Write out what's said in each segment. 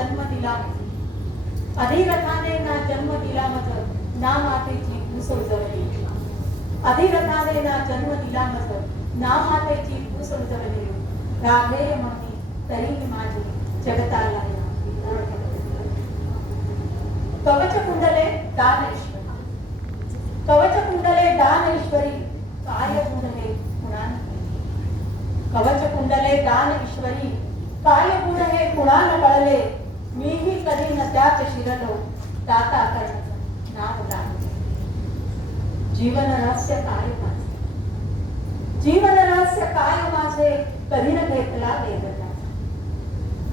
जन्म दिला अधिरथाने ना जन्म दिला मज ना मातेची कुस उजवली अधिरथाने ना जन्म दिला मज ना मातेची कुस उजवली राधे म्हणून तरी माझी जगताला कवच कुंडले दानेश्वरी कवच कुंडले दानेश्वरी काय गुणले गुणान कवच कुंडले दानेश्वरी काय गुण हे गुणान कळले मीही कधी न त्याच शिरलो दाता करण्याचं नाव दान जीवन रहस्य काय माझे जीवन रहस्य काय माझे कधी न घेतला वेद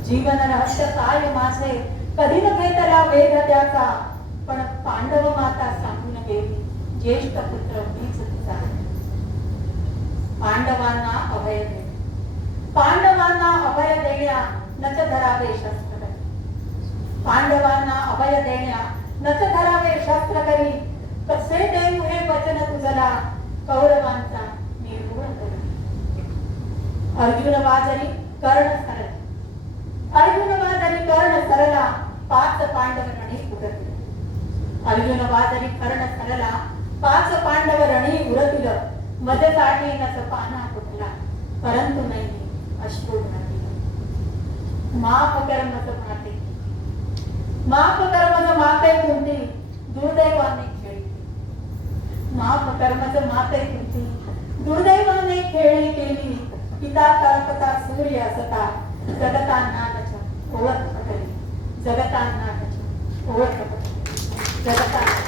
जीवन रहस्य काय माझे कधी न घेतला वेद त्याचा पण पांडव माता सांगून गेली ज्येष्ठ पुत्र मीच तुझा पांडवांना अभय दे पांडवांना अभय देण्या नच धरावे शस्त्र पांडवांना अभय देण्या नच धरावे शस्त्र करी कसे देऊ हे वचन तुझला कौरवांचा निर्मूळ करी अर्जुन वाजरी कर्ण सरळ अर्जुन वाजरी कर्ण सरला पाच पांडव रणी उरतील अर्जुन वाजरी कर्ण सरला पाच पांडव रणी उरतील मजसाठी नच पाना फुटला परंतु नाही अश्रू नाही माफ कर मज माते माफ कर मज माते कुंती दुर्दैवाने खेळी माफ कर मज माते कुंती दुर्दैवाने खेळी केली पिता कल्पता सूर्य असता जगतांना ओळख पटली जगतांना ओळख पटली जगतांना